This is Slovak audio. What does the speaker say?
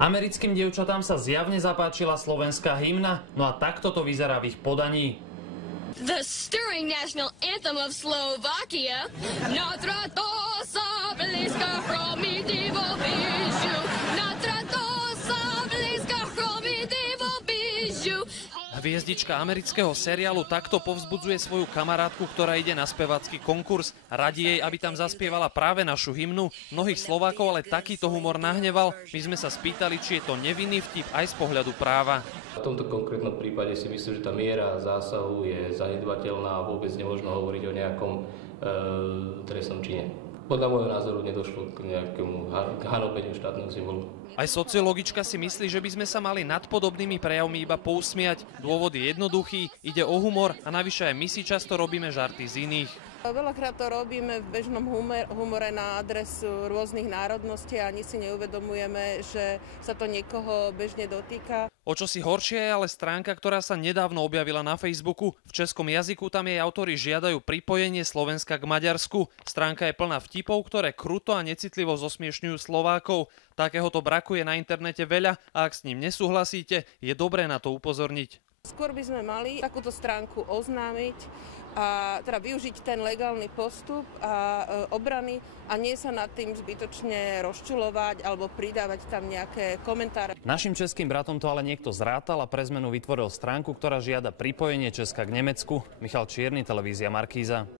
Americkým dievčatám sa zjavne zapáčila slovenská hymna, no a takto to vyzerá v ich podaní. The stirring national anthem of Slovakia, Natra to sa blízka chromitivo bížu, Natra to sa blízka chromitivo bížu. Hviezdička amerického seriálu takto povzbudzuje svoju kamarátku, ktorá ide na spevácky konkurs. Radí jej, aby tam zaspievala práve našu hymnu. Mnohých Slovákov ale takýto humor nahneval. My sme sa spýtali, či je to nevinný vtip aj z pohľadu práva. V tomto konkrétnom prípade si myslím, že tá miera zásahu je zanedbateľná a vôbec nemožno hovoriť o nejakom trestnom čine. Podľa môjho názoru nedošlo k nejakému hanobeniu štátneho symbolu. Aj sociologička si myslí, že by sme sa mali nad podobnými prejavmi iba pousmiať. Dôvod je jednoduchý, ide o humor a navyše aj my si často robíme žarty z iných. Veľakrát to robíme v bežnom humore na adresu rôznych národností a ani si neuvedomujeme, že sa to niekoho bežne dotýka. O čosi horšie je ale stránka, ktorá sa nedávno objavila na Facebooku. V českom jazyku tam jej autori žiadajú pripojenie Slovenska k Maďarsku. Stránka je plná vtipov, ktoré kruto a necitlivo zosmiešňujú Slovákov. Takéhoto braku je na internete veľa a ak s ním nesúhlasíte, je dobré na to upozorniť. Skôr by sme mali takúto stránku oznámiť a teda využiť ten legálny postup a obrany a nie sa nad tým zbytočne rozčulovať alebo pridávať tam nejaké komentáre. Našim českým bratom to ale niekto zrátal a pre zmenu vytvoril stránku, ktorá žiada pripojenie Česka k Nemecku. Michal Čierny, televízia Markíza.